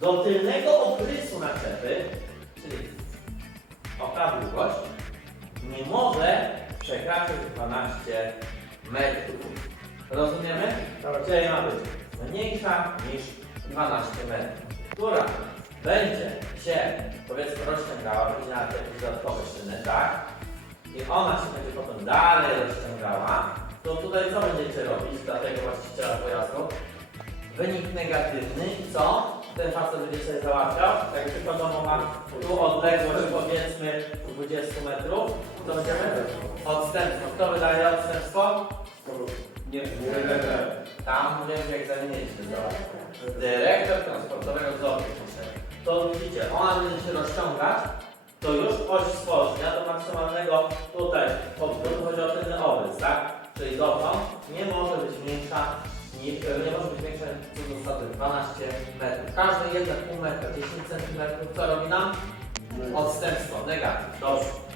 do tylnego okrysu naczepy, czyli oka długość, nie może przekraczać 12 metrów. Rozumiemy? Czyli ma być mniejsza niż 12 metrów, która będzie się powiedzmy rozciągała, będzie na jakieś dodatkowe szyny, tak? I ona się będzie potem dalej rozciągała, to tutaj co będziecie robić dla tego właściciela pojazdu? Wynik negatywny i co? Ten facet będzie sobie załatwiał, jak przykładowo ma tu odległość powiedzmy 20 metrów, to będziemy odstępstwo. Kto wydaje odstępstwo? Nie, Tam mówię, że egzaminie. Dyrektor transportowego technicznego. To widzicie, ona będzie się rozciągać, to już oś stworzenia do maksymalnego tutaj odwrótu, chodzi o ten obrys, zasady 12 metrów. Każde jedne pół metra, 10 centymetrów, co robi nam? Odstępstwo, negatyw. Dobrze.